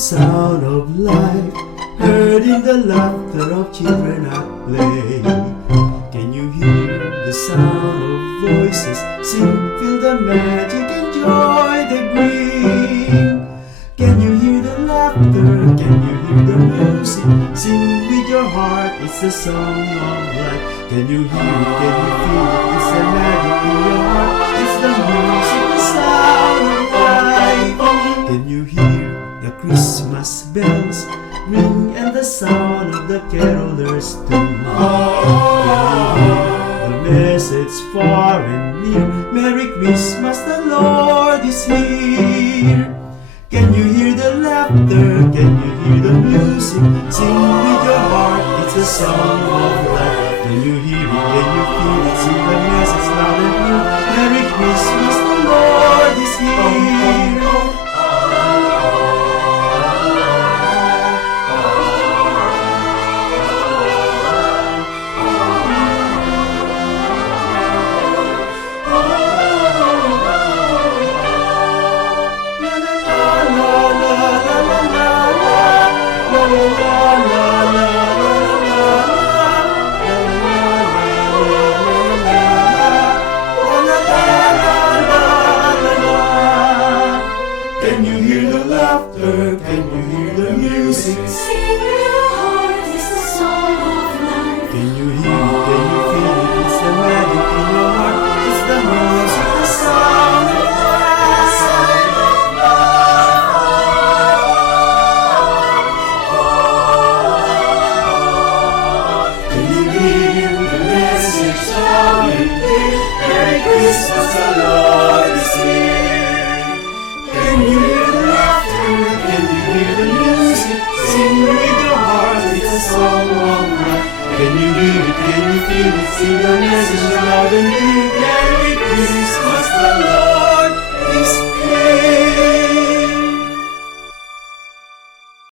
sound of life, heard in the laughter of children at play. Can you hear the sound of voices sing? Feel the magic and joy they bring. Can you hear the laughter? Can you hear the music? Sing with your heart, it's the song of life. Can you hear it? Can you feel it? It's the magic in your heart. It's the music, the sound of life. Can you hear the Christmas bells ring and the sound of the carolers too? Can you hear the message far and near? Merry Christmas, the Lord is here. Can you hear the laughter? Can you hear the music? Sing with your heart, it's a song of life. Can you hear it? Can you feel it? Sing the message loud and clear. Merry Christmas, the Lord is here. Can you hear the laughter? Can you hear the music? Sing with your heart, it's the song of life. Can you hear it? Can you feel it? It's the magic in your heart. It's the music, the sound of life. Can you hear the message loud and clear? Merry Christmas, the Lord is here. Can you hear the laughter? Can you hear the music? Sing with your heart, it's a song of life. Can you hear it? Can you feel it? Sing the message loud and clear. Merry Christmas, the Lord.